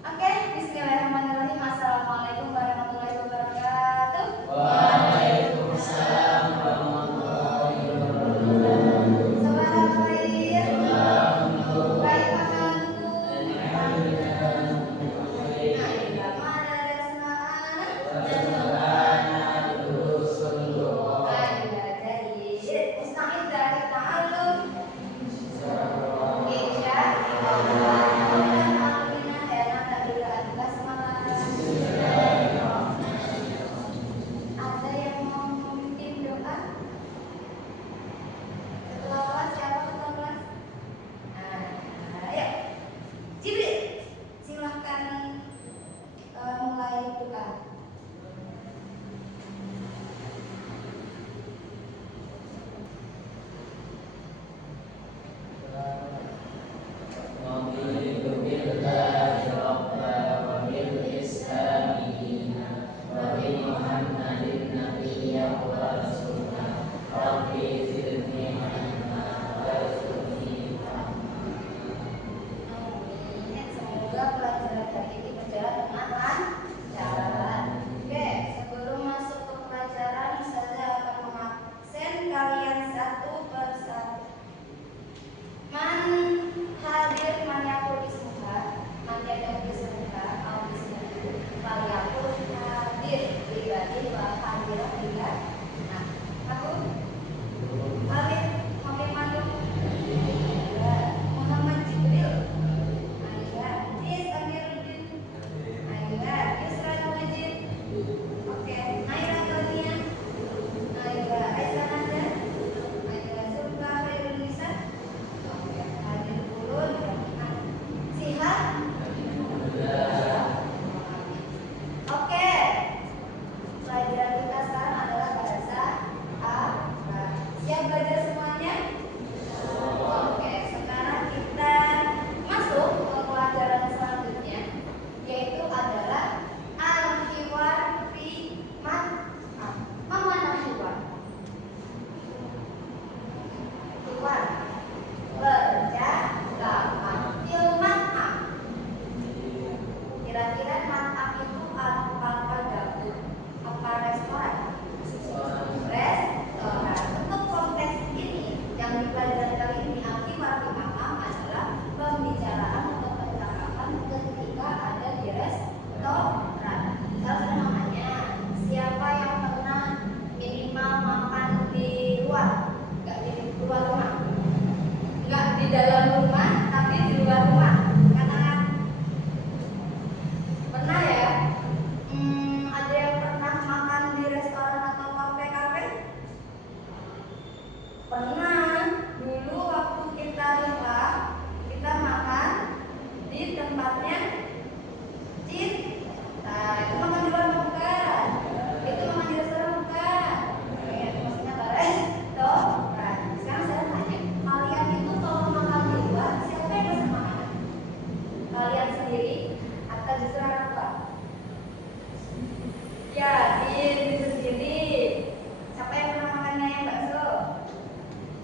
Oke, bismillahirrahmanirrahim. Assalamualaikum warahmatullahi wabarakatuh. Waalaikumsalam warahmatullahi wabarakatuh. Salam khair. Alhamdulillah. Baik paham. Ada yang mau memimpin doa? Ketua kelas siapa ketua kelas? Ayo, Jibril, silahkan mulai doa. Raditu billahi rabban wa bil islami dinan wa bi Muhammadin nabiyyan wa rasulan. Rabbi zidni ilma warzuqni fahma. Amin. Semoga pelajaran hari ini berjalan dengan lancar. Oke, sebelum masuk ke pelajaran, saya akan mengabsen kalian satu persatu. Man hadir man yakul ismuha, man yakul ismuha, al ismuhu, fal yakul hadir pribadi wa hadirah dia. Nah, aku Alif Muhammad Manu, Muhammad Jibril, Ayah Jis Amiruddin, Ayah Yusra Majid. Oke, Naira Tania, Naira Aisyah Nanda, Naira Zulfa Khairul Nisa. Oke, hadir ulun, sihat. Oke, pelajaran kita sekarang adalah bahasa Arab. Siap belajar semuanya? Oke, sekarang kita masuk ke pelajaran selanjutnya, yaitu adalah al-hiwar fi mat'am. Mana hiwar? Hiwar percakapan fil mat'am. Kira-kira mat'am itu apa dapur? Apa restoran? Restoran. Untuk konteks ini yang dipelajari kali ini, al-hiwar fi mat'am adalah pembicaraan atau percakapan ketika ada di restoran. Misalnya namanya, siapa yang pernah minimal makan di luar? Enggak di luar rumah, enggak di dalam rumah, tapi di luar rumah. Katakan pernah ya? Ada yang pernah makan di restoran atau kafe-kafe? Pernah. Dulu waktu kita nikah, kita makan di tempatnya Cinta. Itu makan di luar bukan? Itu makan di restoran bukan? Ya, maksudnya ke restoran. Sekarang saya tanya, kalian itu kalau makan di luar, siapa yang pesen makanan? Kalian sendiri atau justru orang tua? Ya, diri sendiri. Siapa yang pernah makannya yang bakso?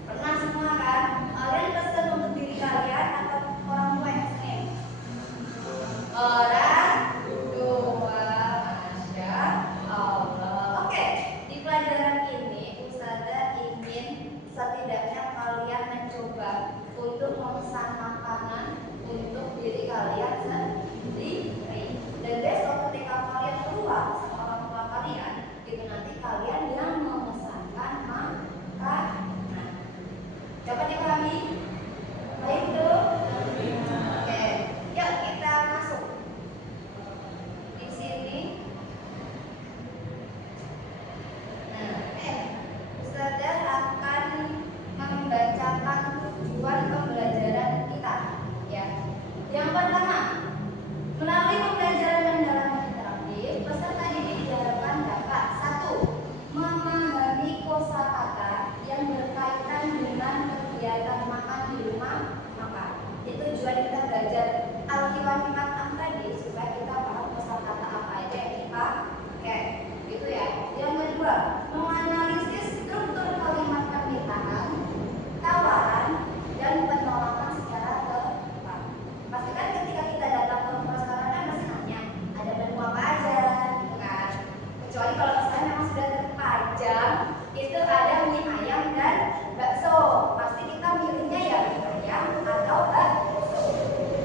Pernah semua kan? Kalian pesen untuk diri kalian atau orang tua yang pesenin? Orang tua. Masya Allah. Oke, di pelajaran ini Ustazah ingin setidaknya kalian mencoba untuk memesan makanan untuk diri kalian sendiri. Dan besok ketika kalian keluar sama orang tua kalian, itu nanti kalian yang memesankan makanan. Dapat dipahami? Baik tuh. Oke, yuk kita masuk.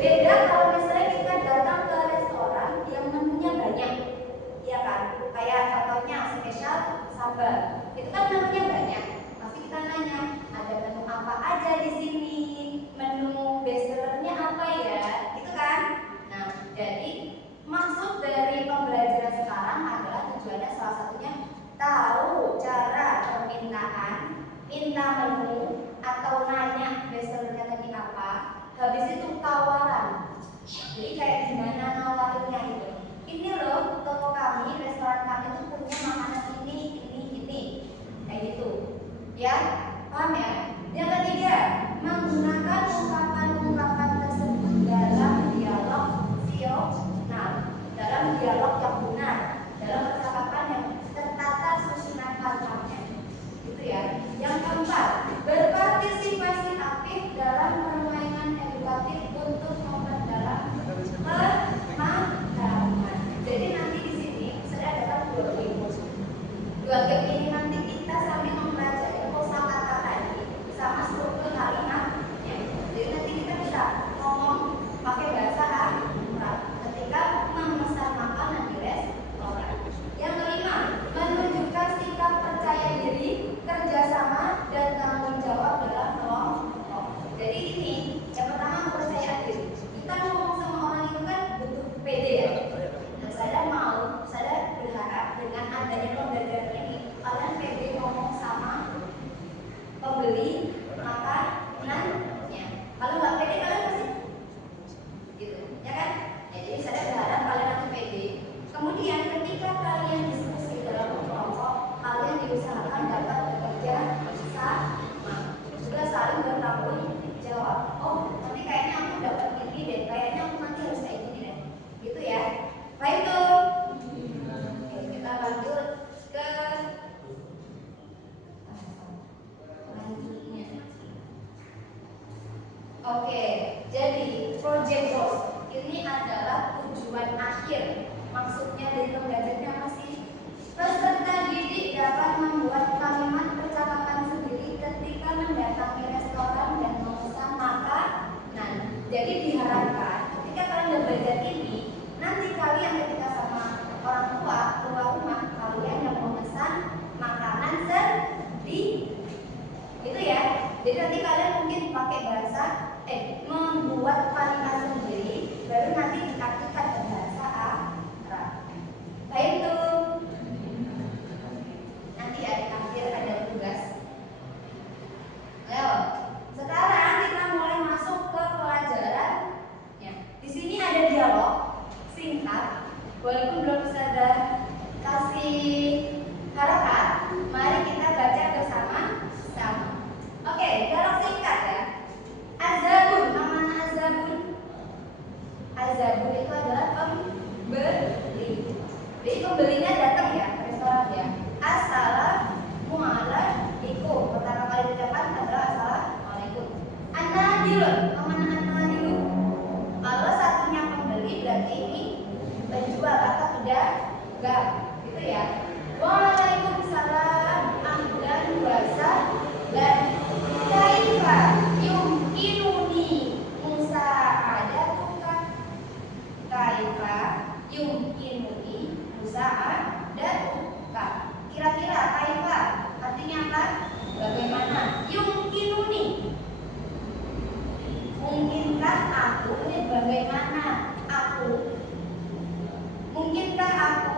Beda kalau misalnya kita datang ke restoran yang menunya banyak, ya kan? Kayak contohnya spesial sambal, itu kan menunya banyak. Pasti kita nanya, ada menu apa aja di sini? Menu bestsellernya apa ya? Gitu kan? Nah, jadi maksud dari pembelajaran sekarang adalah tujuannya salah satunya tahu cara permintaan, minta menu atau nanya bestsellernya tadi apa. Habis itu tawaran. Jadi kayak gimana nawarinnya gitu. Ini loh toko kami, restoran kami tuh punya makanan ini. Kayak gitu. Ya, paham ya? Yang ketiga, menggunakan ungkapan-ungkapan tersebut dalam dialog fungsional, dalam dialog yang benar, dalam percakapan yang tertata susunan kata-katanya. Gitu ya. Yang keempat, berpartisipasi aktif dalam permainan edukatif untuk memperdalam pemahaman. Jadi nanti di sini saya dapat dua game. Dua game ini nanti kita sambil mempelajari kosakata tadi sama struktur kalimatnya. Jadi nanti kita bisa ngomong pakai bahasa Arab ketika memesan makanan di restoran. Yang kelima, menunjukkan sikap percaya diri, kerjasama, dan tanggung jawab dalam kelompok. Jadi ini yang pertama percaya diri. Kita ngomong sama orang itu kan butuh pede ya. Dan saya berharap dengan adanya pembelajaran ini kalian pede ngomong sama pembeli makanannya. Kalau nggak pede kalian pasti gitu, ya kan? Jadi saya berharap kalian nanti pede. Kemudian ketika kalian diskusi dalam kelompok, kalian diusahakan dapat bekerja sama, juga saling bertanggung jawab. Oh, nanti kayaknya aku dapat ini deh, kayaknya aku nanti harus kayak gini deh, gitu ya. Baik tuh. Oke, kita lanjut ke selanjutnya. Oke, jadi project goals ini adalah tujuan akhir. Maksudnya dari pembelajarannya apa sih? Peserta didik dapat membuat kalimat percakapan sendiri ketika mendatangi restoran dan memesan makanan. Jadi diharapkan ketika kalian belajar ini, nanti kalian ketika sama orang tua keluar rumah, kalian yang memesan makanan sendiri. Gitu ya. Jadi nanti kalian mungkin pakai bahasa membuat kalimat sendiri, baru nanti diartikan ke bahasa Arab. Baik tuh. Nanti ya di akhir ada tugas. Ayo, sekarang kita mulai masuk ke pelajaran. Ya, di sini ada dialog singkat, walaupun belum bisa ada kasih harakat. Mari kita baca bersama-sama. Oke, dialog singkat ya. Azabun, mana azabun? Azabun itu adalah pembeli. Jadi pembelinya datang ya ke restoran ya. Assalamualaikum. Pertama kali diucapkan adalah assalamualaikum. An-nadirun, mana an-nadirun? Kalau satunya pembeli berarti ini penjual atau pedagang, gitu ya. Waalaikumsalam, ahlan wa sahlan. Kaifa yumkinuni musa'adatuka? Kaifa yumkinuni musa'adatuka? Kira-kira kaifa artinya apa? Bagaimana? Yumkinuni, mungkinkah aku? Ini bagaimana aku? Mungkinkah aku?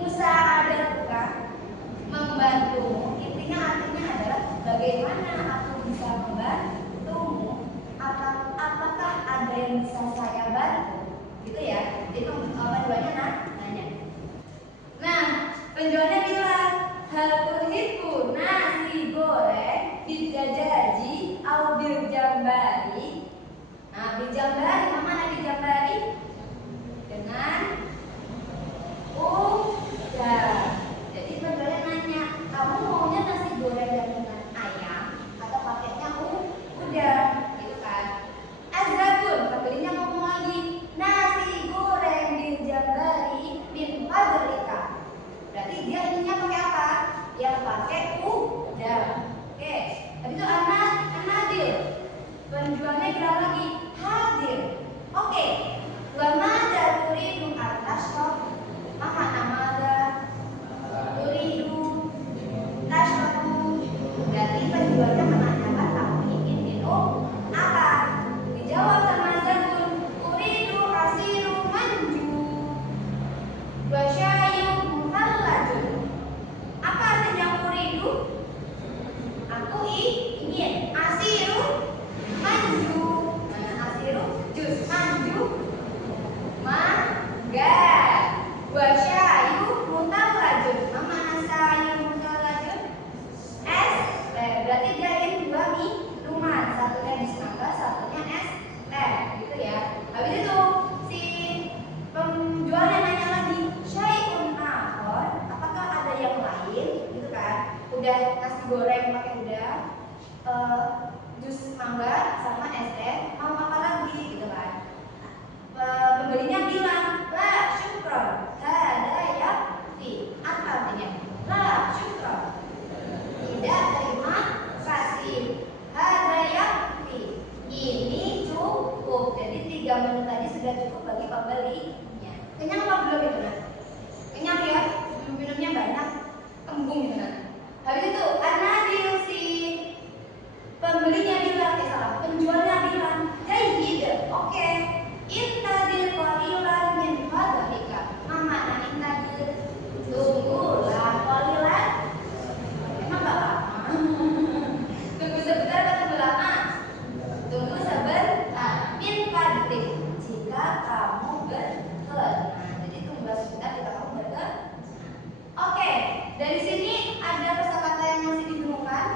Musa'adatuka, membantumu. Intinya artinya adalah bagaimana aku bisa membantumu? Apakah ada yang bisa saya bantu? Gitu ya. Jadi penjualnya nanya. Nah, penjualnya bilang, hal tuhibbu nasi goreng bidajaji au bil jambari. Nah, bil jambari, mana bil jambari? Dengan udang. Jadi penjualnya nanya, kamu maunya nasi goreng yang dengan ayam atau paketnya udang, gitu kan? Azabun, pembelinya ngomong lagi, nasi goreng bil jambari bin fadlika. Berarti dia ininya pakai apa? Yang pakai udang. Oke. Habis itu anak-anak penjualnya bilang lagi, hadir. sudah cukup bagi pembelinya. Kenyang apa belum itu Nak? Kenyang ya, minumnya banyak, kembung gitu Nak. Habis itu An-Nadir si pembelinya bilang, penjualnya bilang, jayyid, oke. Intadir qalilan min fadlika. Mana intadir? Tunggulah qalilan. Emang gak lama? Tunggu sebentar atau tunggu lama? Tunggu sebentar. Min fadlik. Jika kamu berkenan. Jadi tunggu sebentar jika kamu berkenan. Oke, dari sini ada kosakata yang masih dibingungkan.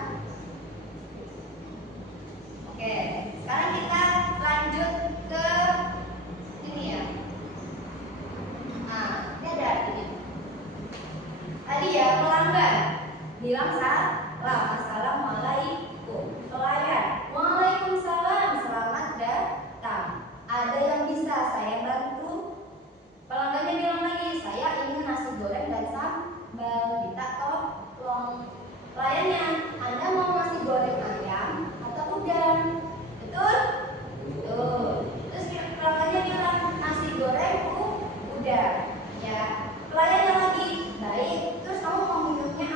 Oke, sekarang kita lanjut ke ini ya. Nah, ini ada artinya. Tadi ya pelanggan bilang salam, assalamualaikum. Pelayan, waalaikumsalam, selamat datang. Ada yang bisa saya bantu? Pelanggannya bilang lagi, saya ingin nasi goreng dan sambal, minta tolong. Pelayannya, Anda mau nasi goreng ayam atau udang? Betul? Betul. Terus pelanggannya bilang, nasi goreng udang. Ya. Pelayannya lagi, baik. Terus kamu mau minumnya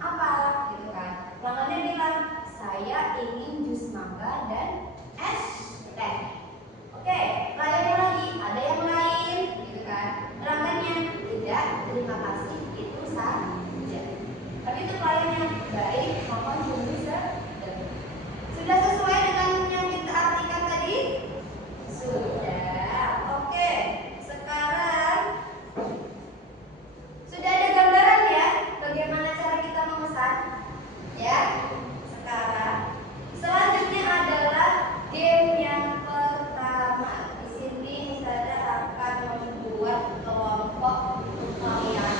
apa? Gitu kan. Pelanggannya bilang, saya ingin jus mangga dan es teh. Oke, pelayannya lagi, ada yang lain? Gitu kan. Pelanggannya, tidak, terima kasih, itu saja. Tapi itu pelayannya, baik, mohon tunggu sebentar. Sudah sesuai dengan yang kita artikan tadi? Sudah. Oke, sekarang sudah ada gambaran ya bagaimana cara kita memesan? Ya. Sekarang selanjutnya adalah game yang pertama. Di sini saya akan membuat kelompok untuk kalian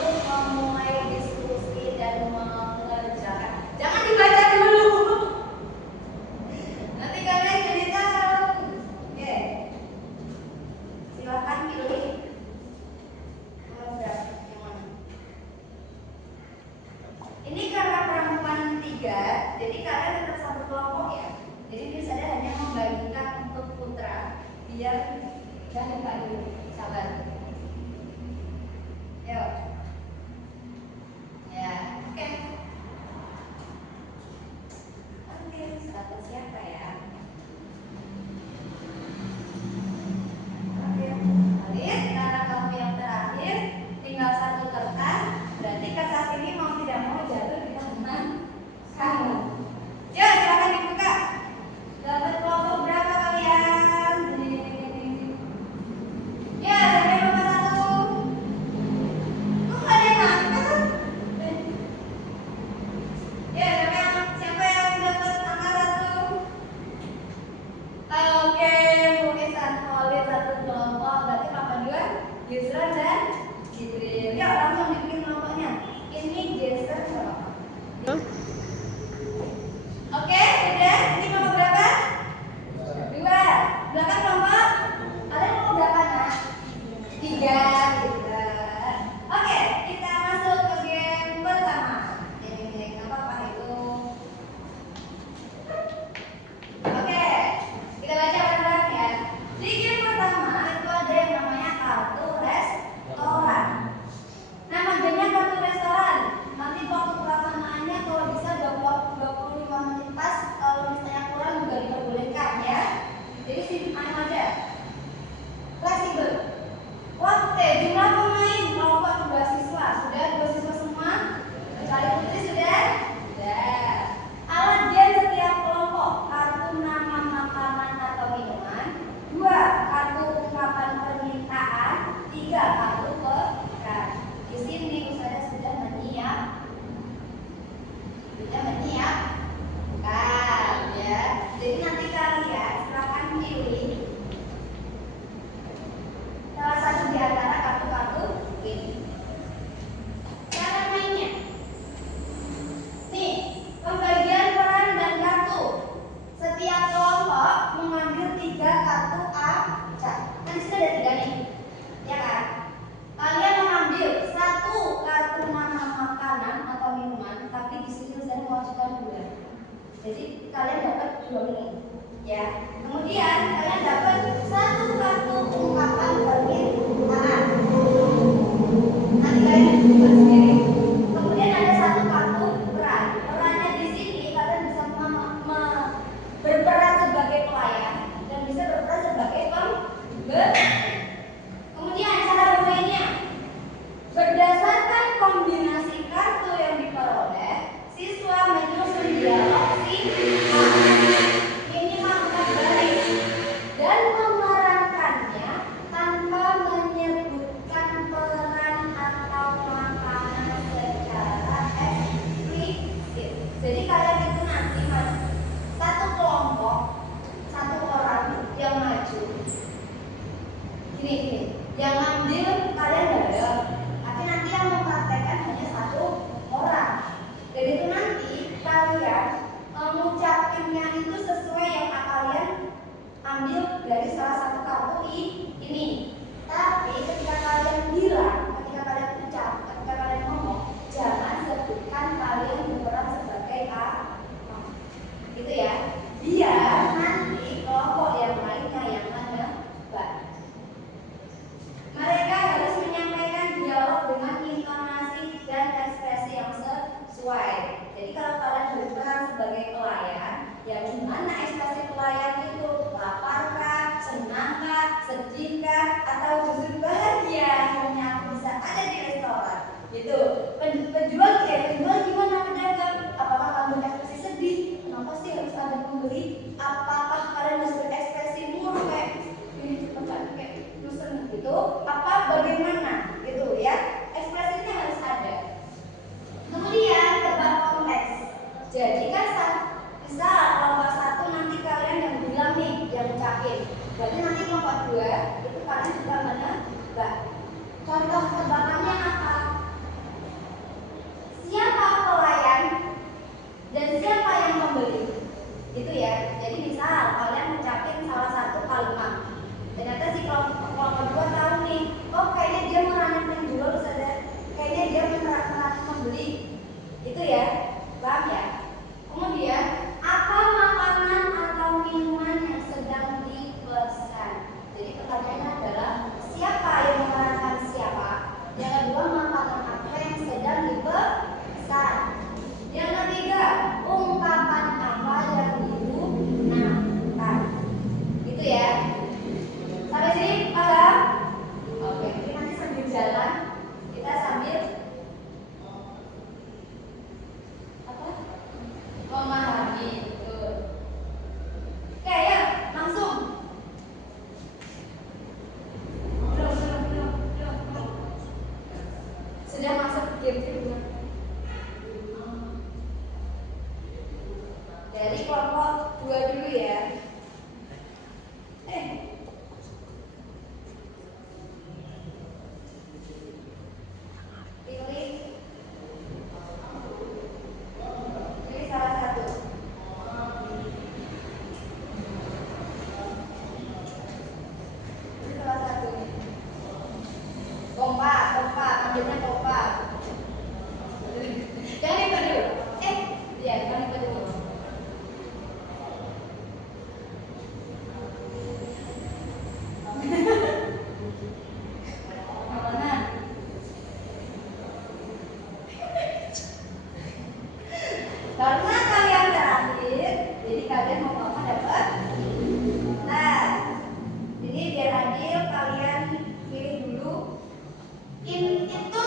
untuk memulai diskusi dan mengerjakan. Jangan dibaca dulu. Nanti kalian jadi tahu. Oke. Silakan pilih. Ini karena perempuan 3, jadi kalian tetap satu kelompok ya. Jadi ini saya hanya membagikan untuk putra biar jangan lupa dulu, sabar. Yuk. Ya, oke. Oke, status siapa ya? Oke, Alif, karena kamu yang terakhir, tinggal satu kertas. Berarti kertas ini mau tidak mau jatuh di tangan kamu. Ya, silakan dibuka. Dapat kelompok berapa kalian? Ya, sampai nomor 1. Kok nggak ada yang angkat? Ya, siapa yang dapat angka 1? Oke, mungkin Oleh satu kelompok. Berarti Papa 2, Yusra dan Jibril. Ya, langsung dibikin kelompoknya. Ini geser kelompok. Oke, udah. Ini kelompok berapa? 2. Belakang kelompok? Kalian mau berapa, Nak? 3. Gitu. Oke, kita masuk ke game pertama. Game apa itu? Oke, kita baca bareng-bareng ya. Di game pertama itu ada yang namanya kartu restoran. Nama gamenya kartu restoran. Nanti waktu pelaksanaannya kalau bisa 25 menit pas. Kalau misalnya kurang juga diperbolehkan ya. Jadi simpan aja. Fleksibel. Oke, jumlah pemain kelompok 2 siswa. Sudah 2 siswa semua? Kecuali Putri sudah? Sudah. Alat game setiap kelompok, kartu nama makanan atau minuman, 2 kartu ungkapan permintaan, 3 kartu peran. Di sini saya sudah menyiapkan ya. Jadi nanti kalian silakan pilih salah satu di antara kartu-kartu ini. Cara mainnya. Nih, pembagian peran dan kartu. Setiap kelompok mengambil 3 kartu acak. Kan di sini ada 3 nih. Ya kan? Kalian mengambil 1 kartu nama makanan atau minuman, tapi di sini saya mewajibkan 2. Jadi kalian dapat 2 menit. Ya. Kemudian kalian dapat 1 kartu Gini, yang ngambil kalian bareng, tapi nanti yang mempraktekkan hanya satu orang. Dan itu nanti kalian mengucapinnya itu sesuai yang kalian ambil dari salah satu kartu ini. Tapi ketika kalian bilang, ketika kalian ucap, ketika kalian ngomong, jangan sebutkan kalian berperan sebagai apa. Gitu ya. Biar nanti kelompok yang lainnya yang menebak. Mereka harus menyampaikan dialog dengan intonasi dan ekspresi yang sesuai. Jadi kalau kalian berperan sebagai pelayan, ya gimana ekspresi pelayan itu? Laparkah, senangkah, sedihkah, atau justru bahagia hanya aku bisa ada di restoran? Gitu. Penjual gimana pedagang? Apakah kamu berekspresi sedih? Kenapa sih harus ada pembeli? Apakah kalian harus berekspresi murung kayak ini cepat kayak nusen gitu? Apa bagaimana? Gitu ya. Ekspresinya harus ada. Kemudian tebak konteks. Jadi kan bisa kelompok 1 nanti kalian yang bilang nih, yang ucapin. Berarti nanti kelompok 2 itu kalian juga menebak. Contoh tebakannya apa? Siapa pelayan dan siapa yang membeli? Gitu ya. Jadi misal kalian ucapin salah satu kalimat. Ternyata si kelompok 2 tahu nih, oh kayaknya dia meranin penjual, kayaknya dia meranin membeli. Gitu ya. Paham ya? Kemudian, apa makanan atau minuman yang sedang dipesan? Jadi pertanyaannya adalah siapa yang memerankan siapa? Yang kedua, makanan apa yang sedang dipesan? Yang ketiga, ungkapan apa yang digunakan? Gitu ya. Sampai sini paham? Oke, jadi nanti sambil jalan kita sambil memahami. Oke ya, langsung. Sudah masuk game juga. Dari kelompok 2 dulu ya. Pilih salah satu. Kompak, ambilnya kompak. Jangan ikut dulu. Iya, jangan ikut dulu. Mana? Karena kalian terakhir, jadi kalian mau apa dapat? Nah, jadi biar adil kalian pilih dulu. Itu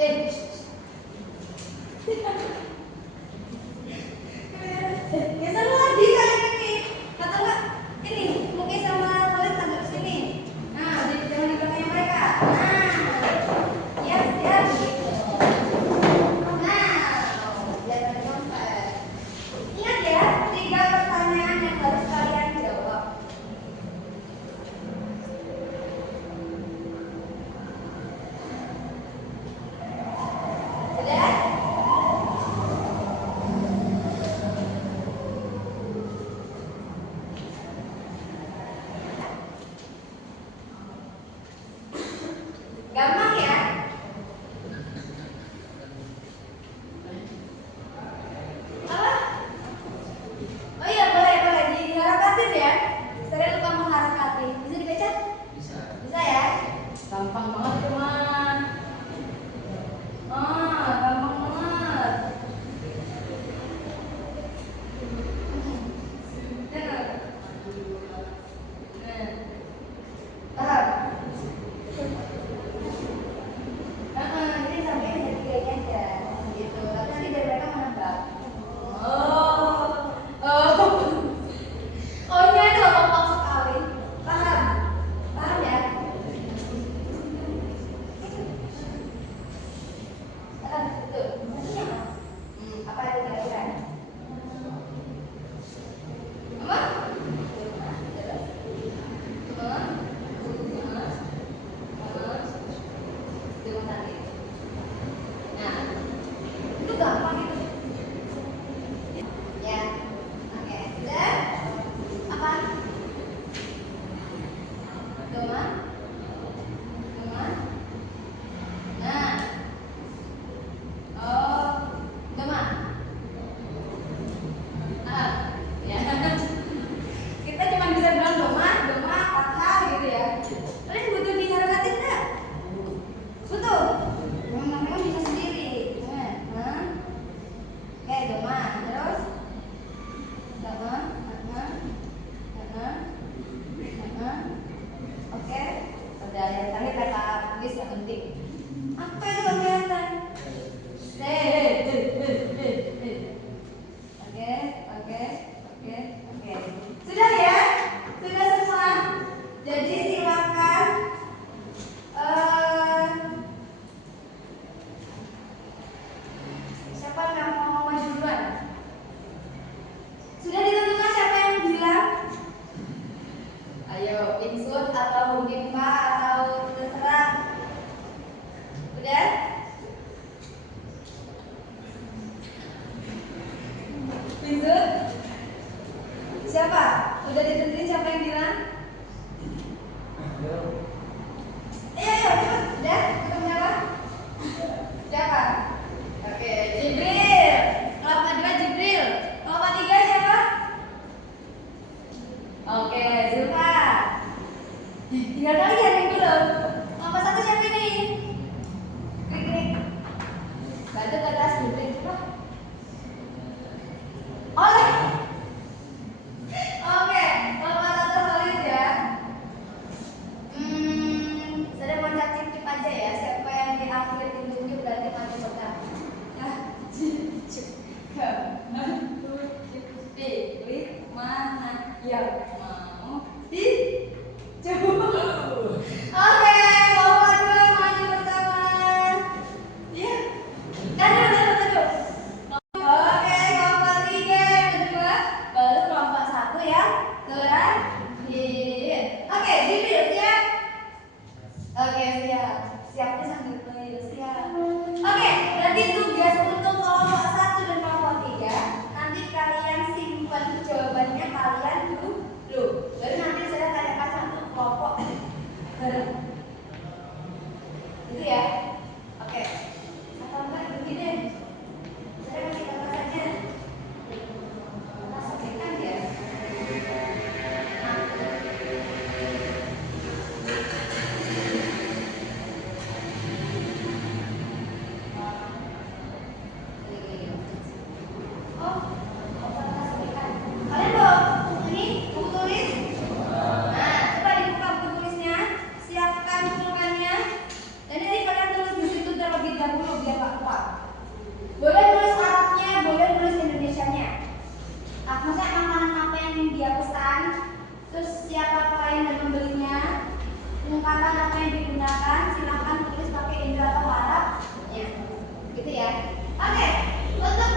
Geser lagi kali ini. Atau enggak? Ini, Muki sama Khalid agak sini. Nah, jangan di belakangnya mereka. Nah, ya, gitu. Nah, jangan sampai. Ingat ya, 3 pertanyaan yang harus kalian jawab. Sudah? Gitu ya. Oke, untuk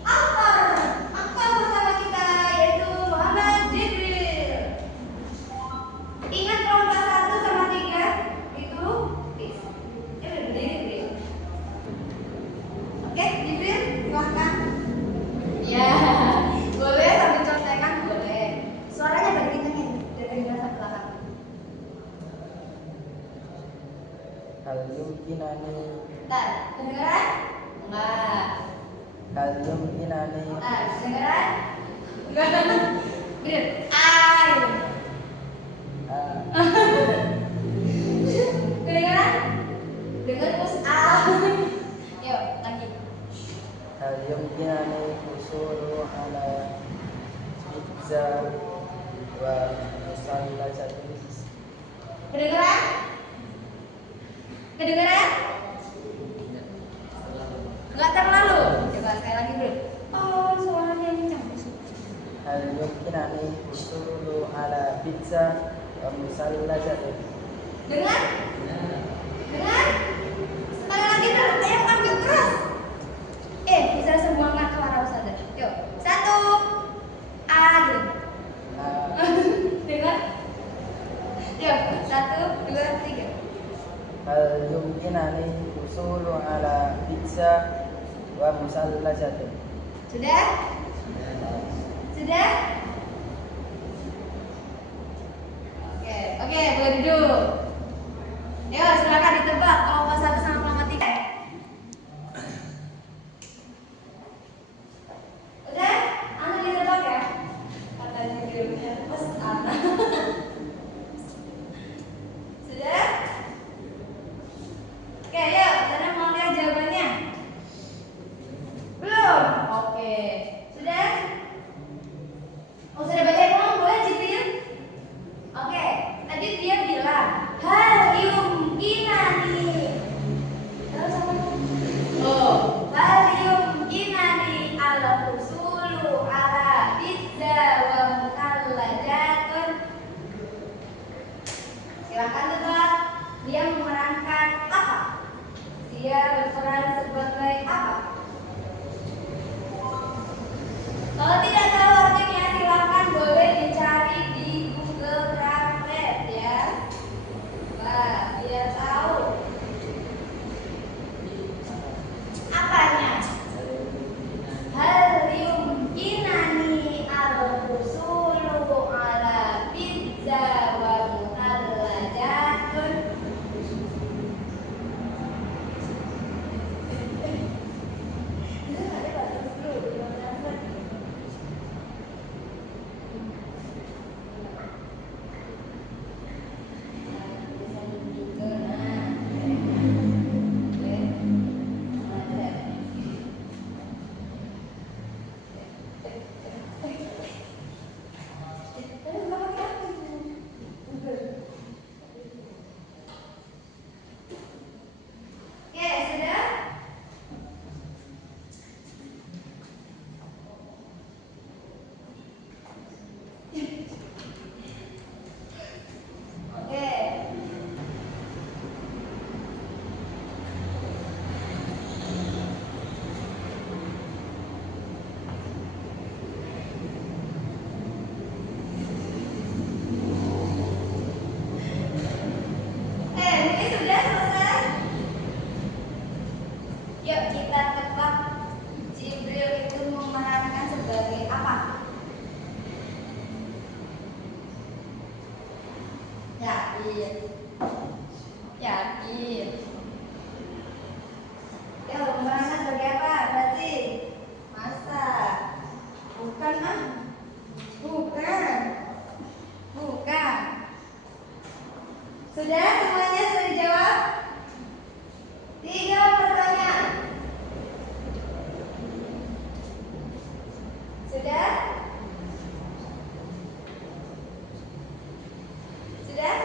aktor pertama kita yaitu Muhammad Jibril. Ingat lomba 1 sama 3 itu berdiri. Oke, Jibril, silahkan. Ya, boleh sambil contekan boleh. Suaranya agak kencengin dari belakang ke belakang. Hal yumkinani. Bentar, kedengeran? Enggak. Hal yumkinani. Bentar, kedengeran? Enggak. Bener. Ai. Kedengeran? Dengar terus Yuk, lagi. Hal yumkinani husulu ala pizza wa musallajatin. Kedengeran? Kedengeran? Enggak terlalu. Coba sekali lagi dulu. Oh, suaranya kencang. Hal yumkinani husulu ala pizza wa musallajatin. Dengar? Dengar? Sekali lagi dulu. Ayo ambil keras. Bisa semua nggak suara Ustazah. Yuk, 1 A gitu. Dengar? Yuk, 1, 2, 3. Hal yumkinani husulu ala pizza wa musallajatin. Sudah? Sudah? Oke, boleh duduk. Yuk, silakan ditebak kelompok 1 sama kelompok 3. Udah? Anak ditebak ya? Kata judulnya terus anak. Sudah? Oke, yuk, sana mau lihat jawabannya. Belum? Oke. Sudah? Oh, sudah baca belum? Boleh Jibril? Oke, tadi dia bilang hal yumkinani. Terus apa? Oh, hal yumkinani ala usulu ala pizza wa mukallajatun. Silakan tebak. Dia memerankan apa? Dia berperan sebagai apa? Kalau tidak tahu artinya silakan boleh dicari di Google Translate ya. Wah, biar tahu apanya. Hal yumkinani al-husulu ala pizza wa muhallajatun. Yakin. Ya, pemerannya sebagai apa? Berarti masak. Bukan ah. Bukan. Sudah semuanya sudah dijawab? 3 pertanyaan. Sudah? Sudah?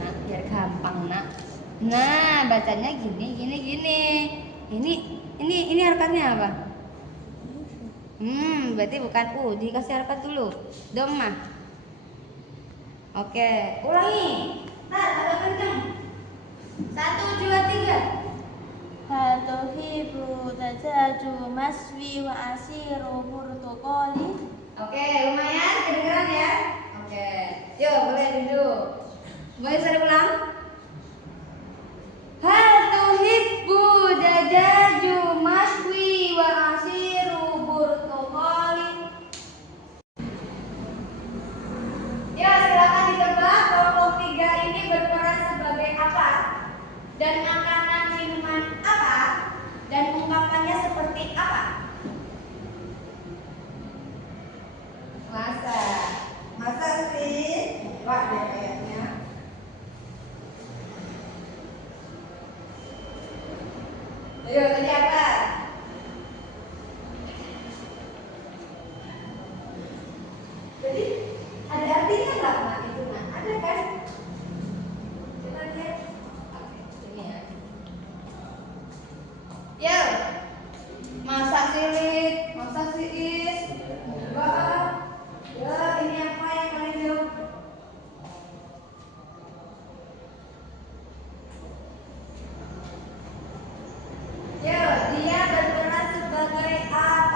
nak, biar gampang nak. Nah, bacanya gini. Ini harokatnya apa? Berarti bukan U, dikasih harokat dulu. Dhammah. Oke, ulangi. Tar, agak kenceng. 1, 2, 3. Hal tuhibbu tajaju maswi wa asiru burtuqali. Oke, lumayan kedengeran ya. Oke, yuk boleh duduk. Boleh saya ulang? Hal tuhibbu dajaju maswi wa asiru burtuqali. Ya, silakan ditebak kelompok 3 ini berperan sebagai apa? Dan makanan minuman apa? Dan ungkapannya seperti apa? Masa sih? Wah, deh kayaknya. Ayo, tadi apa? Jadi ada artinya nggak mak itu mak? Ada kan? Coba lihat. Oke, ini ya. Ya, masak silit, masak siis, enggak. Ya, ini apa yang kalian jawab? Ya, dia berperan sebagai apa?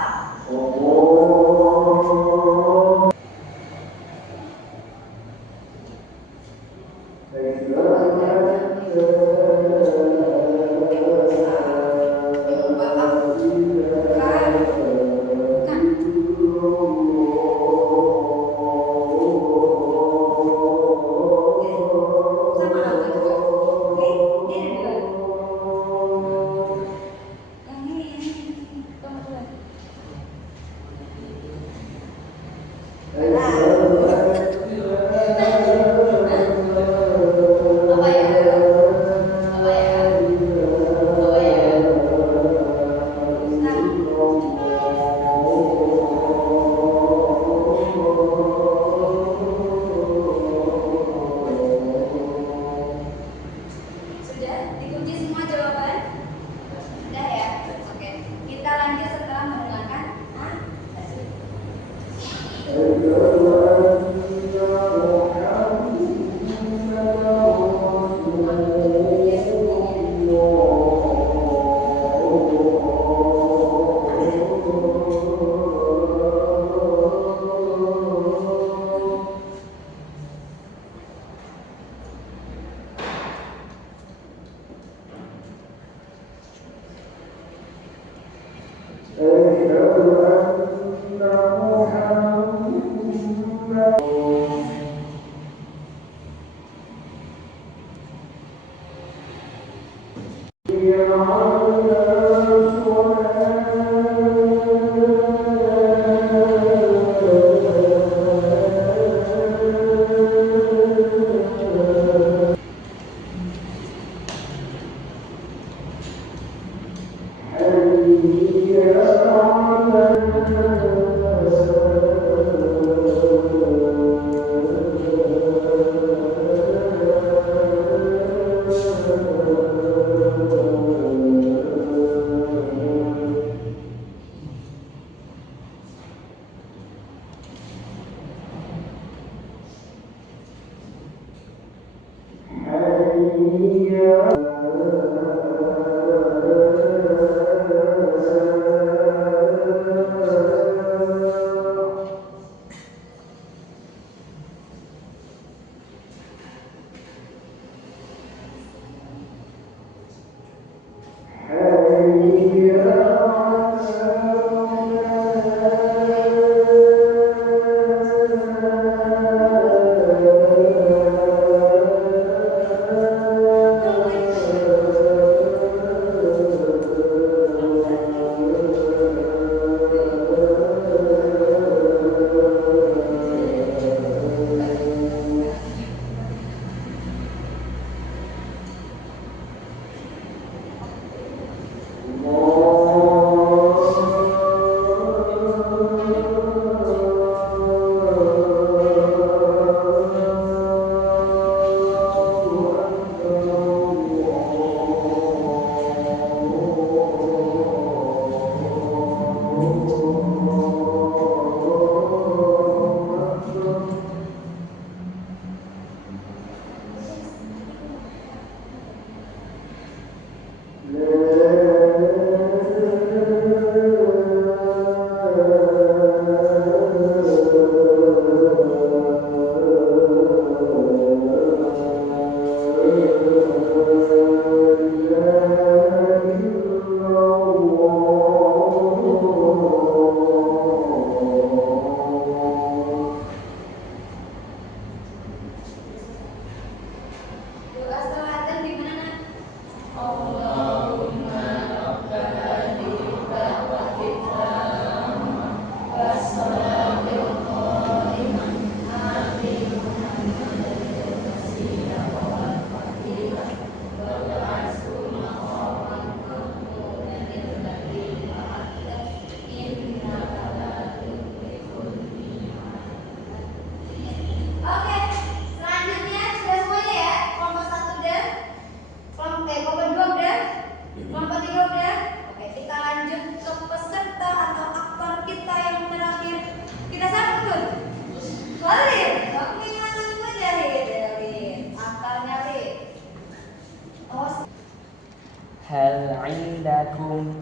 indakum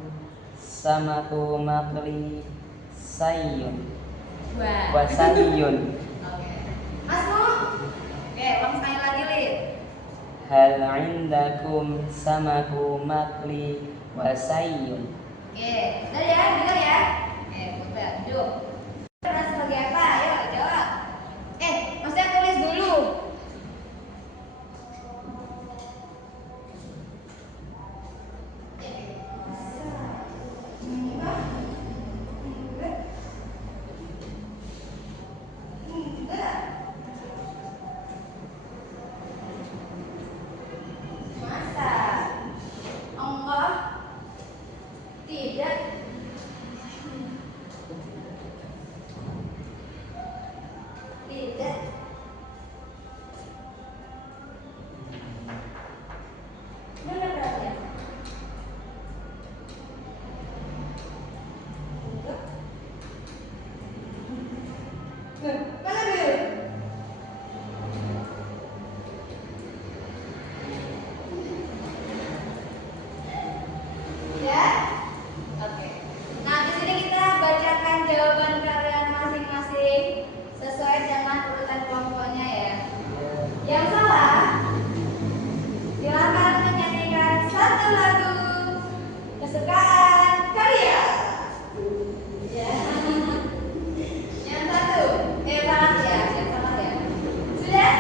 samaku makli sayyun wa sayyun. Oke. Mas Mu. Oke, ulang sekali lagi, Lid. Hal indakum samaku makli wa sayyun. Oke, udah ya, dengar ya. Oke, Putra, duduk. Pernah sebagai apa? Ayo jawab. Maksudnya tulis dulu. Masa? Allah tidak. Tidak. Mana berarti? Enggak. Mana Bil? Ya? Oke. Nah, di sini kita bacakan jawaban kalian masing-masing sesuai dengan urutan kelompoknya ya. Yang salah silakan menyanyikan satu lagu kesukaan kalian. Ya. Yang satu, salah ya, yang salah ya. Sudah?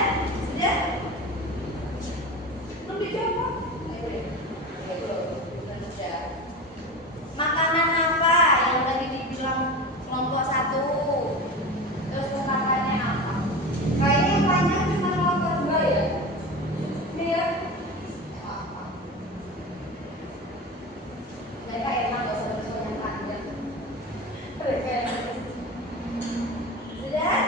Sudah? Belum dijawab? Belum sudah. Makanan apa yang tadi dibilang kelompok satu? Terus makanannya apa? Kayaknya yang banyak cuma kelompok dua ya. Ini ya. Apa? Mereka emang gak usah bersuara yang panjang. Mereka yang sudah?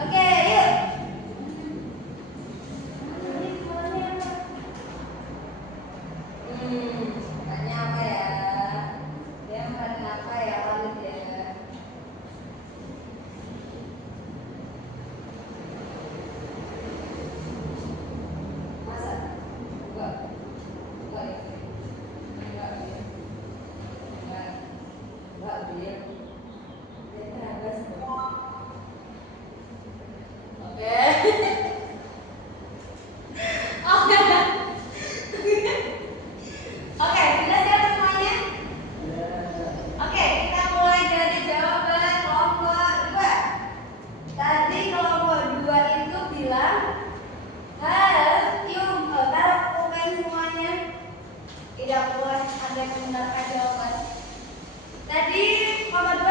Oke, yuk. Tanya apa ya? Dia makan apa ya? Lalu dia. Masa? Enggak. Enggak ya? Enggak ya? Enggak. Enggak dia. Dia tenaga sih. Oke. Oke. Oke, sudah siap semuanya? Oke, kita mulai dari jawaban kelompok 2. Tadi kelompok 2 itu bilang taruh pulpen semuanya. Tidak boleh ada yang membenarkan jawaban. Tadi kelompok 2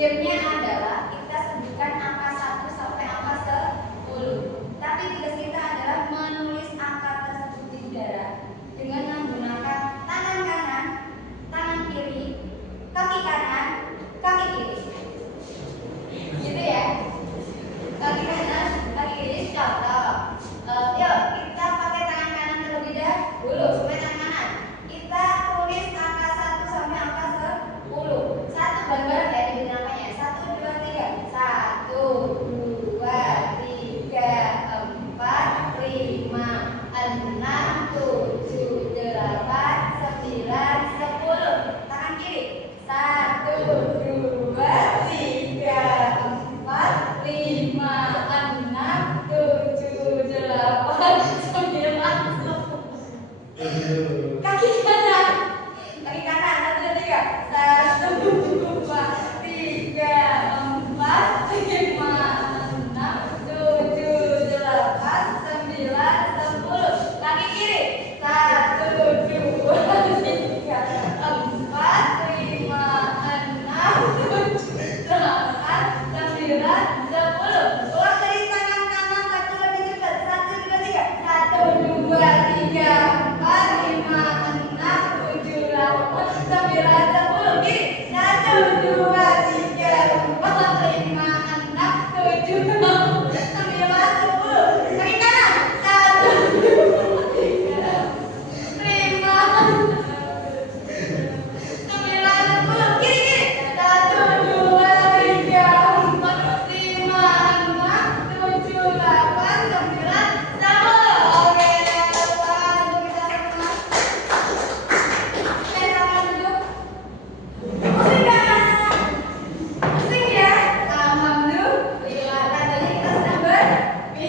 Gamenya adalah kita sebutkan angka 1 sampai angka 10. Tapi tugas kita adalah menulis angka tersebut di udara dengan menggunakan tangan kanan, tangan kiri, kaki kanan, kaki kiri. Gitu ya. Kaki kanan, kaki kiri. Contoh. Yuk kita pakai tangan kanan terlebih dahulu. Supaya tangan kanan. Kita tulis angka 1 sampai angka 10. Satu bareng-bareng ya di namanya. 1, 2, 3. 1, 2, 3, 4, 5, 6, 7, 8, 9, 10. Tangan kiri. 1, 2, 3, 4, 5, 6, 7, 8, 9, 10. Kaki kanan. Kaki kanan. 1, 2, 3. 1, 2, 3, 4, 5, 6, 7, 8, 9, 10. Kaki kiri. 1, 2, 3, 4, 5, 6, 7, 8, 9, 10. Ulang dari tangan kanan satu lebih cepat. 1, 2, 3. 1, 2, 3, 4, 5, 6, 7, 8, 9, 10. Kiri. 1, 2, 3, 4, 5, 6, 7, 8, 9, 10. Kaki kanan. 1, 2, 3, 5, 9, 10. Kiri kiri. 1, 2, 3, 4, 5, 6, 7, 8, 9, 10. Oke, teman-teman, untuk kita semua. Oke, selamat duduk. Pusing nggak? Pusing ya? Alhamdulillah, tandanya kita sedang bermimpi.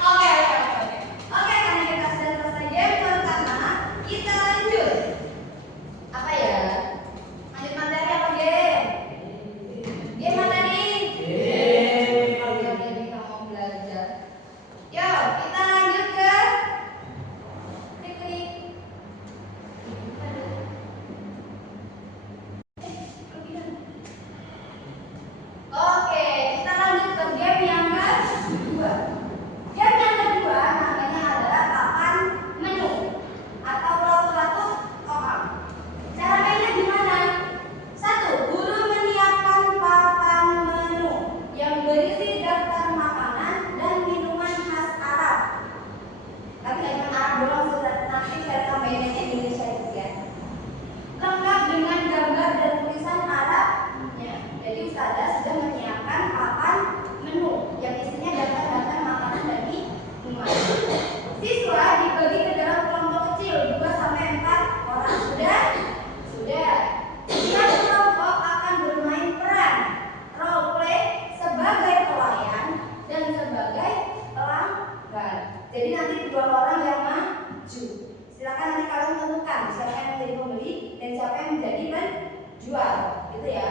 Oke. Oke, karena kita sudah selesai game pertama, kita lanjut. Apa ya? Lanjut materi apa game? Game mana nih? Oke, jadi kamu mau belajar. Yuk, kita lanjut ke teknik. Oke, kita lanjut ke game yang kedua. Game yang kedua namanya adalah papan menu atau lauk-lauk orang. Cara mainnya gimana? 1. Guru menyiapkan papan menu yang berisi daftar makanan dan minuman khas Arab. Tapi nggak cuma Arab doang, sudah nanti saya tambahin yang Indonesia juga. Lengkap dengan gambar dan tulisan Arabnya. Jadi Ustazah sudah menyiapkan papan menu yang isinya daftar-daftar makanan dan minuman. Siswa dibagi ke dalam kelompok kecil 2 sampai 4 orang. Sudah? Sudah. Setiap kelompok akan bermain peran role play sebagai pelayan dan sebagai pelanggan. Jadi nanti 2 orang yang maju. Silakan nanti kalian tentukan siapa yang menjadi pembeli dan siapa yang menjadi penjual, gitu ya.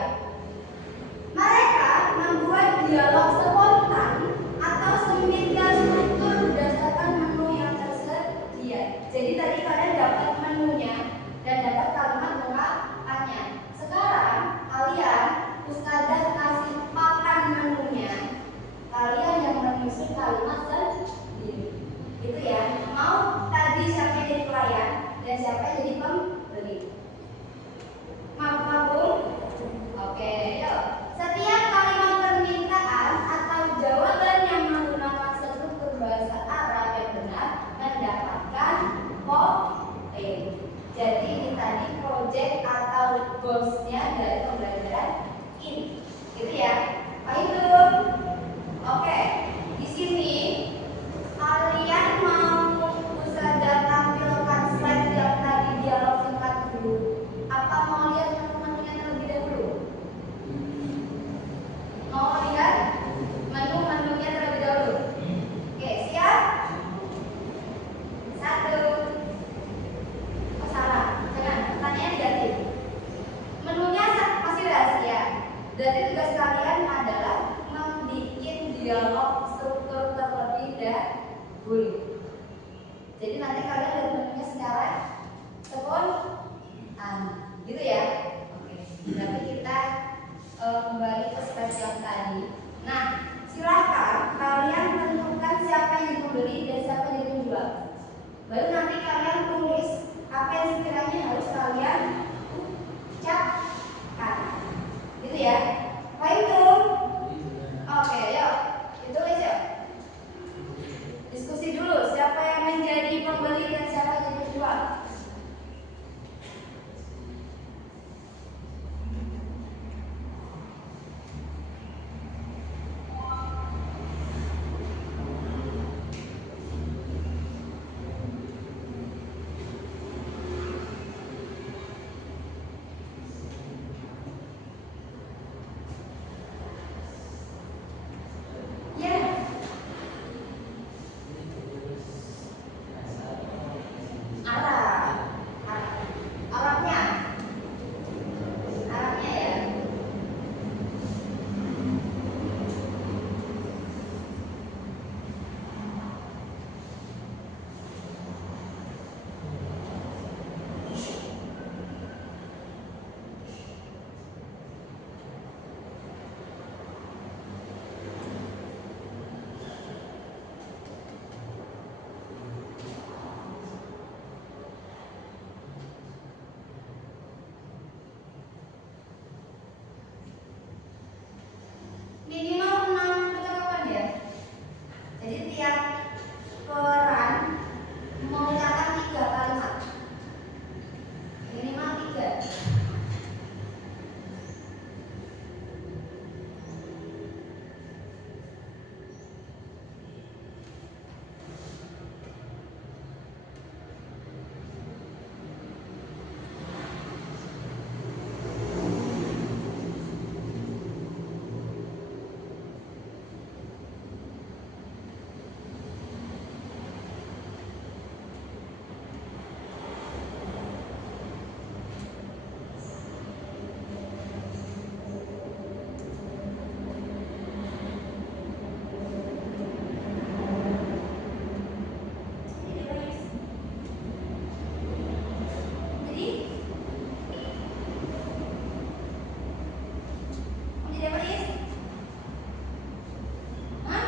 Mereka membuat dialog spontan atau seminar struktur berdasarkan menu yang tersedia. Jadi tadi kalian dapat menunya dan dapat kalimat lengkapnya. Sekarang kalian, Ustazah kasih papan menunya, kalian yang menyusun kalimat sendiri. Gitu ya. Mau tadi siapa yang jadi pelayan dan siapa yang jadi pembeli. Mafhum? Oke, yuk. Setiap kalimat permintaan atau jawaban yang menggunakan struktur bahasa Arab yang benar mendapatkan poin. Jadi ini tadi project atau goalsnya dari pembelajaran ini, gitu ya. Paham belum? Oke, di sini kalian mau Ustazah tampilkan slide yang tadi dialog singkat dulu. Apa mau lihat menu-menunya terlebih dahulu? Mau lihat menu-menunya terlebih dahulu? Oke, siap? 1. Oh, salah. Jangan, pertanyaannya diganti. Menunya masih rahasia. Berarti tugas kalian adalah membuat dialog ya. Paham tuh? Oke, yuk. Itu aja. Diskusi dulu siapa yang menjadi pembeli dan siapa yang jadi penjual. Ya. Arab. Arabnya. Arabnya ya. Minimal 6 percakapan ya. Jadi tiap peran mengucapkan 3 kalimat. Minimal 3. Jadi menjadi apa Is? Hah?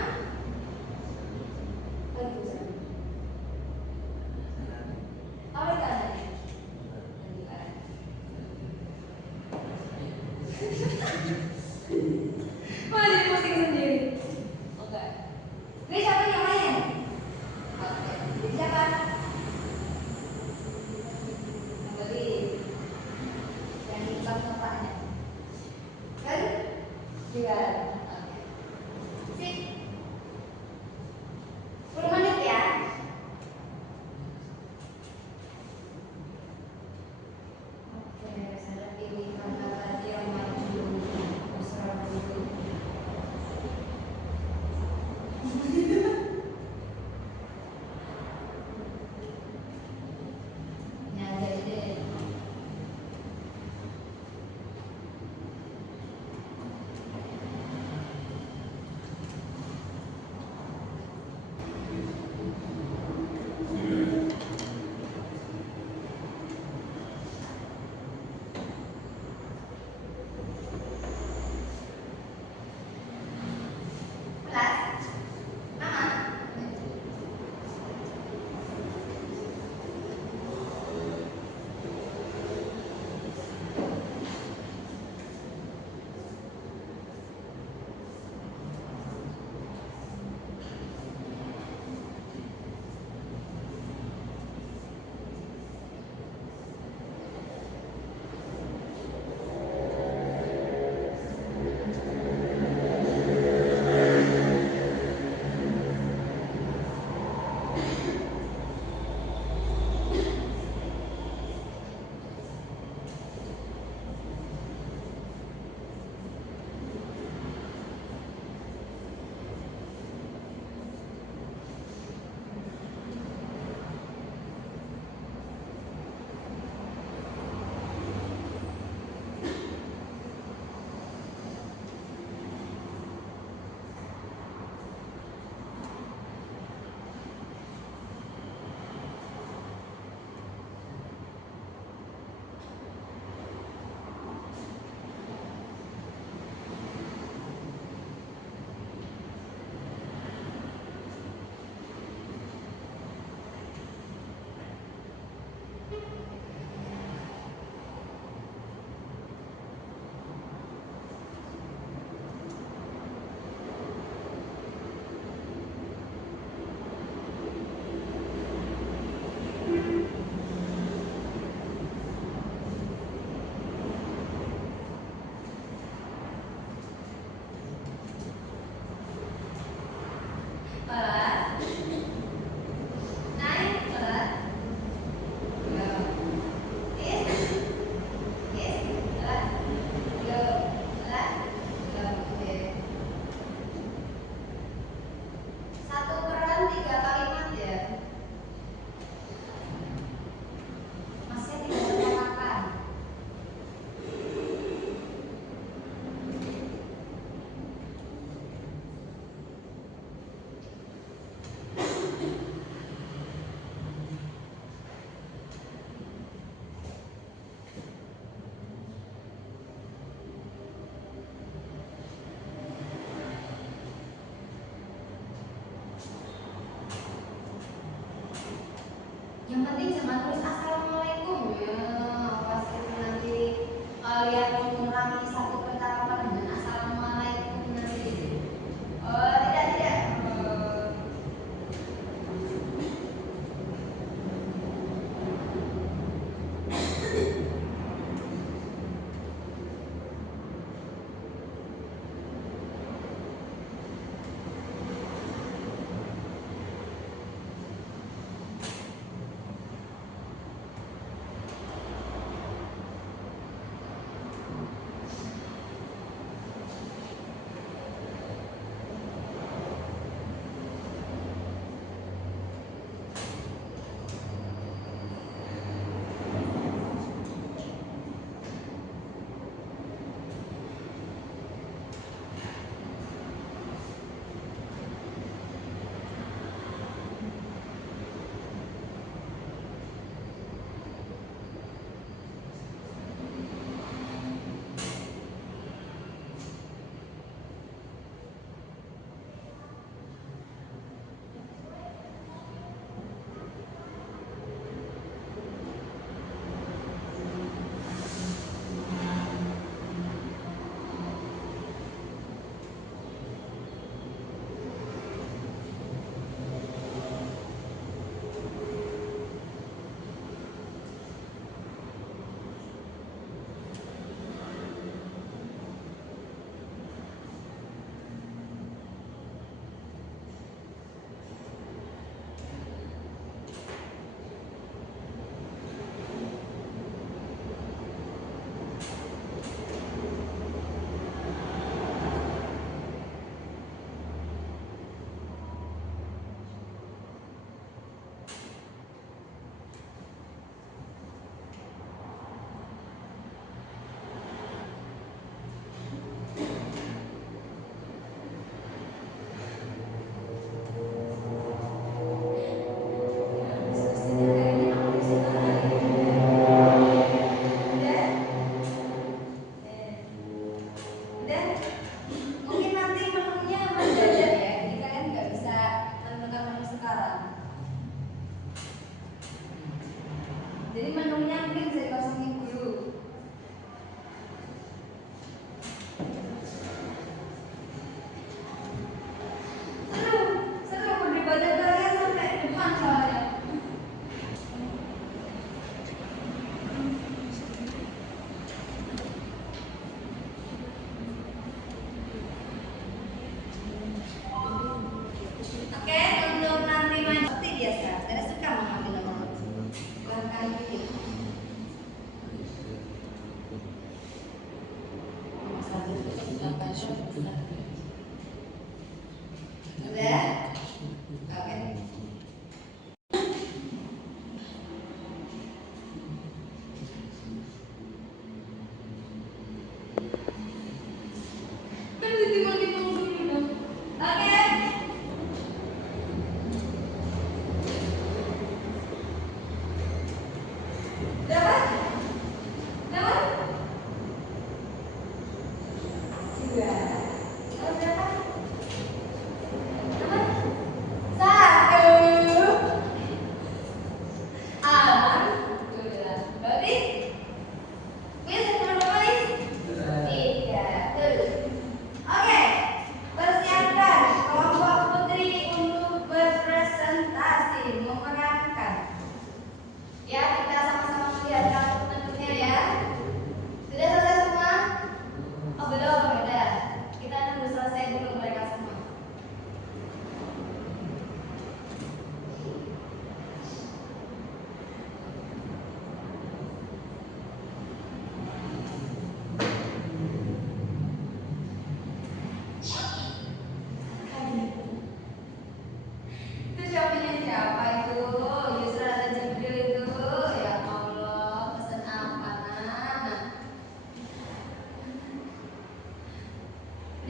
Bagus. Apa itu tadi? Malah jadi pusing sendiri. Oke. Ini siapa yang main? Oke. Jadi siapa? Yang beli. Yang nikah bapaknya. Kan? Juga. Oke. Sip. 10 menit ya. Oke, saya pilih mana tadi yang maju. Terserah dulu.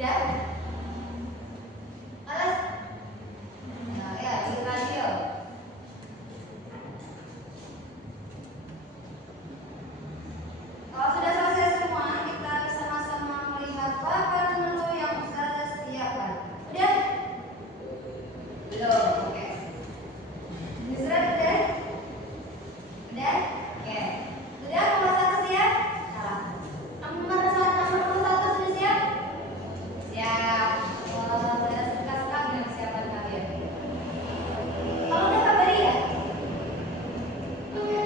Udah? Alas? Nah, ya, ikut radio. Kalau sudah selesai semua, kita bersama-sama melihat papan menu yang Ustazah sediakan. Udah? Belum, oke. Sudah? Udah? Udah? Oke. Sudah nomor 1 siap? Salah. Nomor 1 sudah siap? Siap. Saya suka sekali dengan kesiapan kalian. Kalau udah kabari ya? Oke.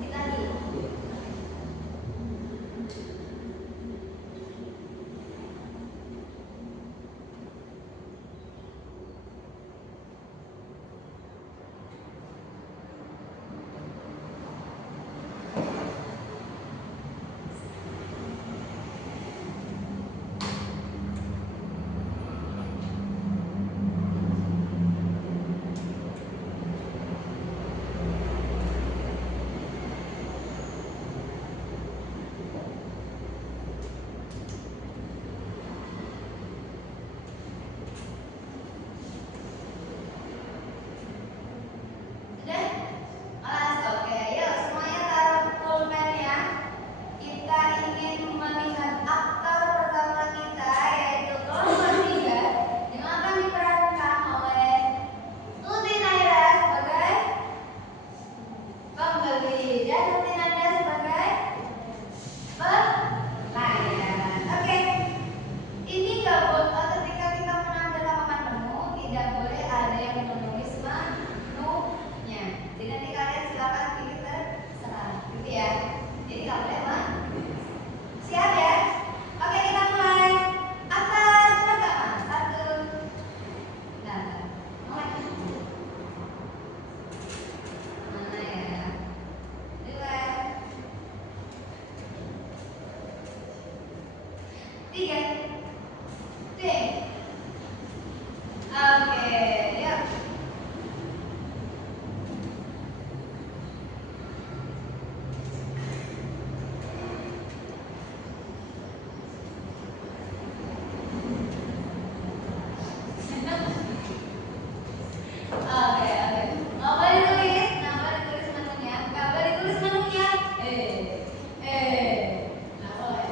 Kita lagi. Sudah? Alas, oke. Yuk, semuanya taruh pulpen ya. Kita ingin melihat aktor pertama kita, yaitu kelompok 3, yang akan diperankan oleh Tuti Naira sebagai pembeli dan Tuti Nanda sebagai pelayan. Oke. Ini nggak boleh ketika kita mengambil papan menu, tidak boleh ada yang menulis menunya. Jadi nanti kalian silakan pilih terserah, gitu ya. Jadi nggak boleh mah. Siap ya? Oke, kita mulai. Atas pertama, 1. Nah, mulai. Mana ya? 2, 3. Oke, yuk. Oke. Nggak boleh ditulis menunya. Nggak boleh ditulis menunya. Nggak boleh.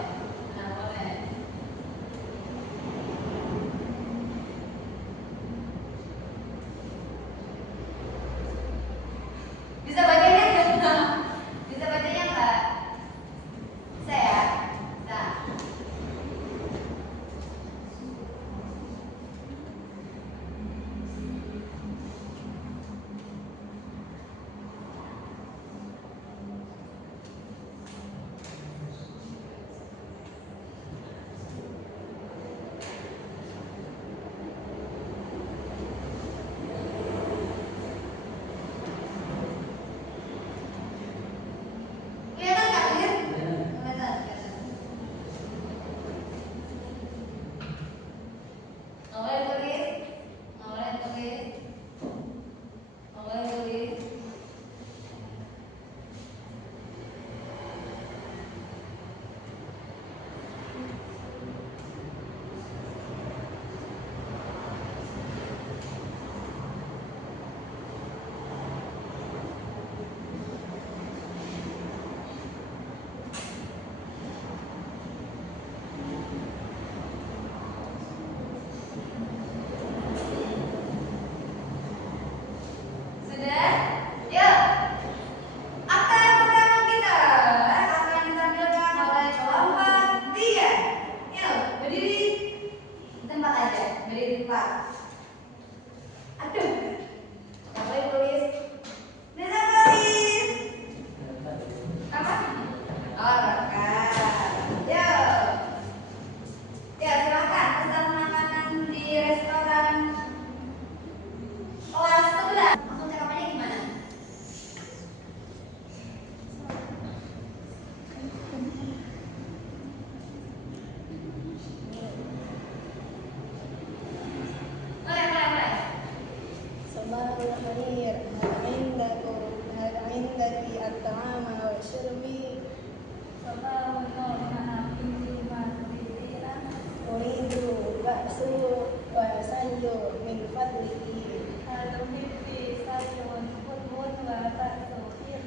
sayur min fadlihi. هل تحب سير خضر وتأكل خير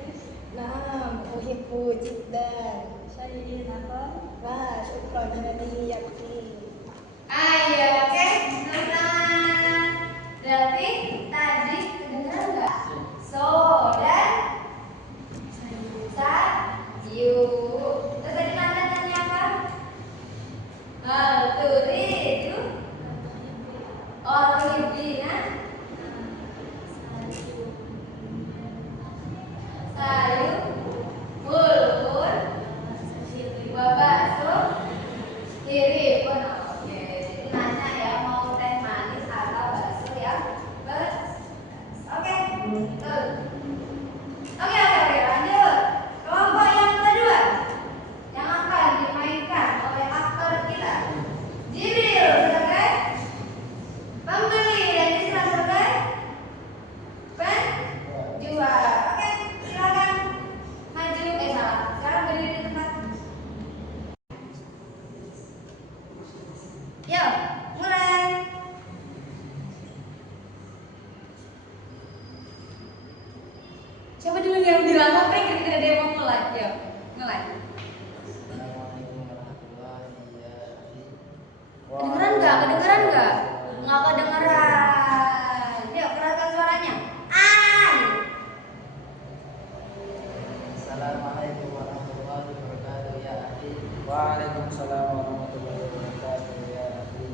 Naam, uhibbu jiddan. شيء آخر Wah, syukran hadhihi yakfi. Ayo, oke, teman-teman. Berarti tadi kedengeran nggak? So dan sayur. Terus tadi landasannya apa? Turidu. Oh, turidina. Sayur, bulgur, bakso, kiri pun oke. Jadi nanya ya mau teh manis atau bakso yang pedas. Oke, betul. Oke, lanjut. Kelompok yang kedua yang akan dimainkan oleh aktor kita, Jibril sebagai pembeli dan Isra sebagai penjual. Oke, silakan maju. Salah. Sekarang berdiri di tempat. Yuk, mulai. Siapa dulu yang bilang apa yang kira-kira dia mau mulai? Yuk, mulai. Assalamualaikum warahmatullahi wabarakatuh. Kedengeran nggak? Kedengeran nggak? Nggak kedengeran. Yuk, keraskan suaranya. Assalamualaikum warahmatullahi wabarakatuh ya akhi. Waalaikumsalam warahmatullahi wabarakatuh ya akhi.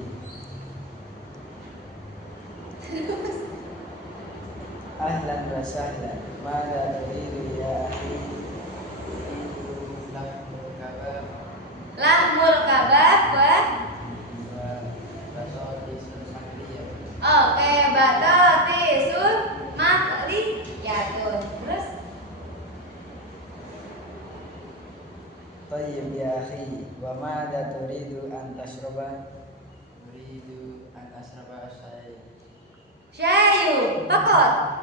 Ahlan wa sahlan. Mada turidu ya akhi? Itu lahmul kabab Lahmul kabab wa batatis makliyah. Oke, batatisun makliyatun. Terus Tayyib ya akhi. Wa mada turidu an tashraba? Uridu an ashraba syai. syayu, bakot.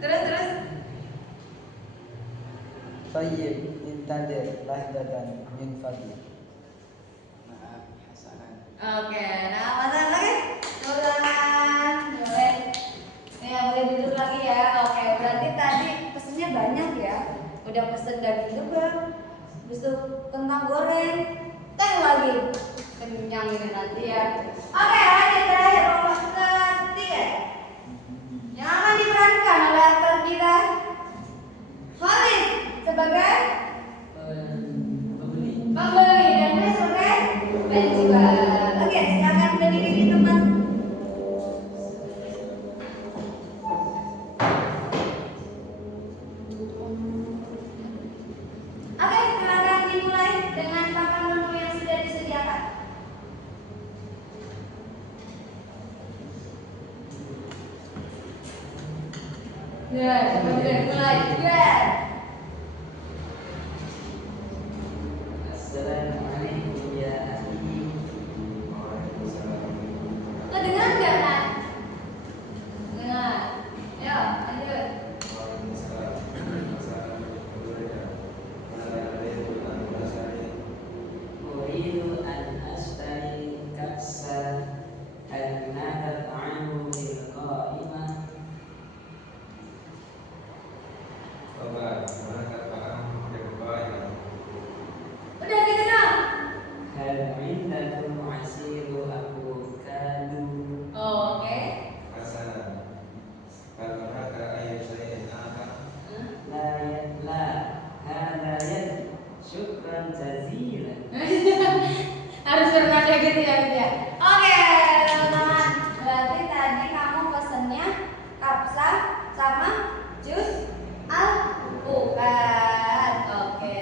Terus. Tayyib intadir lahdatan min fadli. Maaf hasanan. Oke, nah pasang lagi. Ulangan, boleh. Ya, boleh duduk lagi ya. Oke, berarti tadi pesennya banyak ya. Udah pesen daging gebang, habis itu kentang goreng, teh lagi. Kenyang ini nanti ya. Oke, lanjut terakhir kelompok ketiga yang akan diperankan oleh aktor kita, Khalid sebagai pembeli dan Chris sebagai penjual. Oke, silakan berdiri di tempat. Oke, silakan dimulai dengan papan menu yang sudah disediakan. Ya, kemudian mulai. Ya. Assalamualaikum ya akhi. Kedengeran nggak, Nat? Dengar. Ya, lanjut. Uridu an ashtari kapsa hal nadat anhu fil qa'imah. Udah gitu dong. Hal indakum asiru avokado. Oke. La hada yad. Syukran jazilan. Harus bernada gitu ya, gitu ya. Oke, teman-teman. Berarti tadi kamu pesennya kapsa sama jus alpukat. Oke,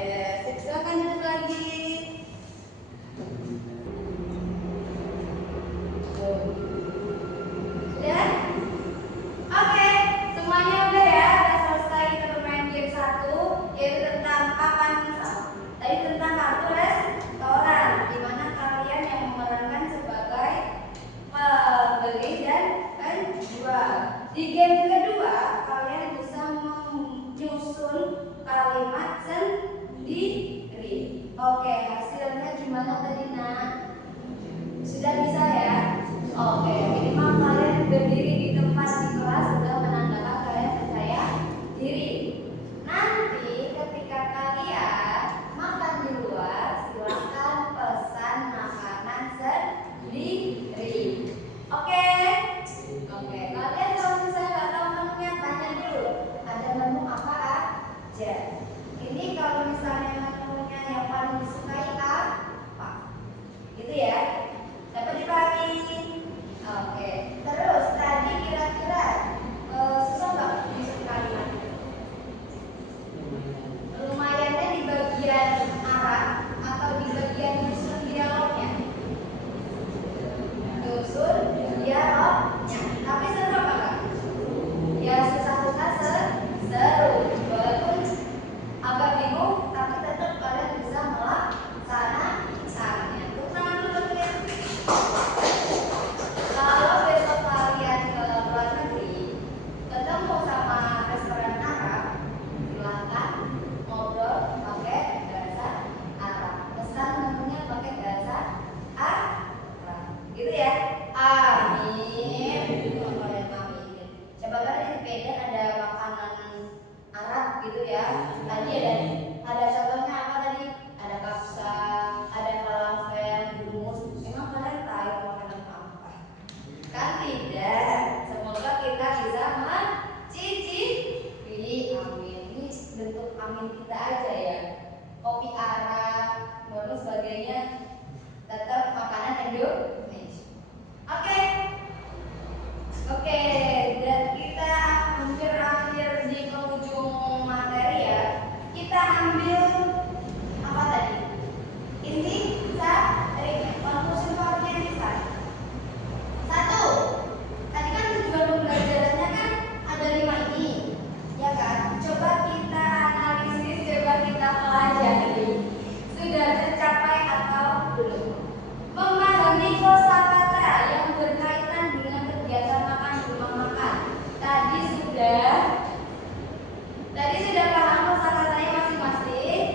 silakan duduk lagi. Sudah? Oke, semuanya udah ya. Udah selesai kita bermain game 1, yaitu tentang papan tadi tentang kartu restoran, di mana kalian yang memerankan Ini kalau misalnya menunya yang paling disukai apa? Gitu ya. Dapat dipahami? Oke. Terus tadi kira-kira susah nggak menyusun kalimat? Lumayannya di bagian arah atau di bagian nyusun dialognya? Nyusun dialognya. Tapi seru apa enggak? Ya susah-susah seru. Walaupun agak bingung, tapi tetap kalian bisa melaksanakannya. Tangan dulu ya. Kalau besok kalian ke luar negeri, ketemu sama restoran Arab, silahkan ngobrol pakai bahasa Arab. Pesan menunya pakai bahasa Arab, gitu ya. Amin. Coba kalian beda ada makanan Arab gitu ya. Tadi ada contohnya apa tadi? Ada kapsa, ada falafel, hummus. Emang kalian tahu makanan apa? Kan tidak. Semoga kita bisa mencicipi. Amin. Ini bentuk amin kita aja ya. Kopi Arab, dan sebagainya. Tetap makanan Indonesia. Oke. Oke, dan kita hampir akhir di penghujung materi ya. Kita ambil apa tadi? Inti materinya. Conclusion powernya bisa. Satu. Tadi kan tujuan pembelajarannya kan ada 5 ini, ya kan? Coba kita analisis, coba kita pelajari. Sudah tercapai atau belum? Memahami kosakata yang berkaitan dengan kegiatan makan di rumah makan. Tadi sudah paham kosakatanya masing-masing.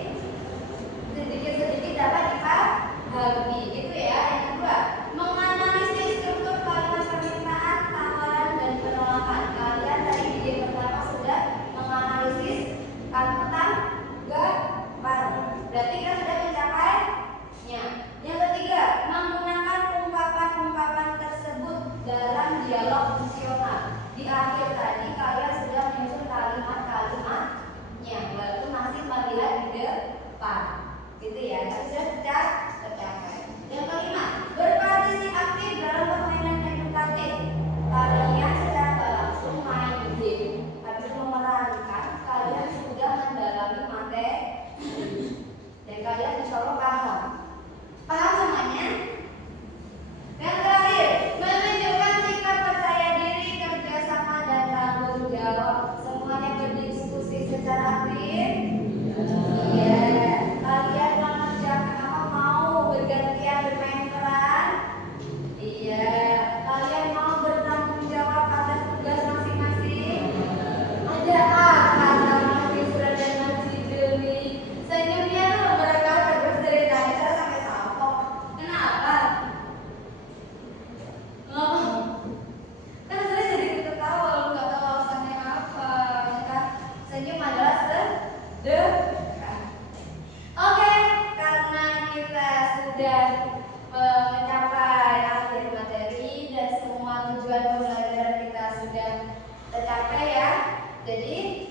Sedikit-sedikit dapat dipahami, gitu ya. Yang kedua, menganalisis struktur kalimat permintaan, tawaran dan penolakan. Kalian tadi di game pertama sudah menganalisis tentang gambar. Berarti kan sudah mencapainya. Yang ketiga, menggunakan ungkapan-ungkapan tersebut dalam dialog fungsional. Di akhir tadi kalian sudah menyusun kalimat-kalimatnya, walaupun masih melihat di depan, gitu ya. Tapi sudah tercapai. Yang kelima, berpartisipasi aktif dalam permainan edukatif. Kalian secara langsung main game, tapi memerankan kalian sudah mendalami materi dan kalian insya Allah paham. Paham semuanya? Yang terakhir, menunjukkan sikap percaya diri, kerjasama dan tanggung jawab. Semuanya berdiskusi secara aktif. Iya. Kalian mengerjakan apa, mau bergantian bermain peran? Iya. Kalian mau bertanggung jawab atas tugas masing-masing? Ada kata Mas Isra dan Mas Juli. Senyumnya tuh mereka terus dari tadi saya sampai salpok. Kenapa? Kan saya jadi ketawa, nggak tahu alasannya apa. Kan senyum adalah sedekah. Oke, karena kita sudah mencapai akhir materi dan semua tujuan pembelajaran kita sudah tercapai ya. Jadi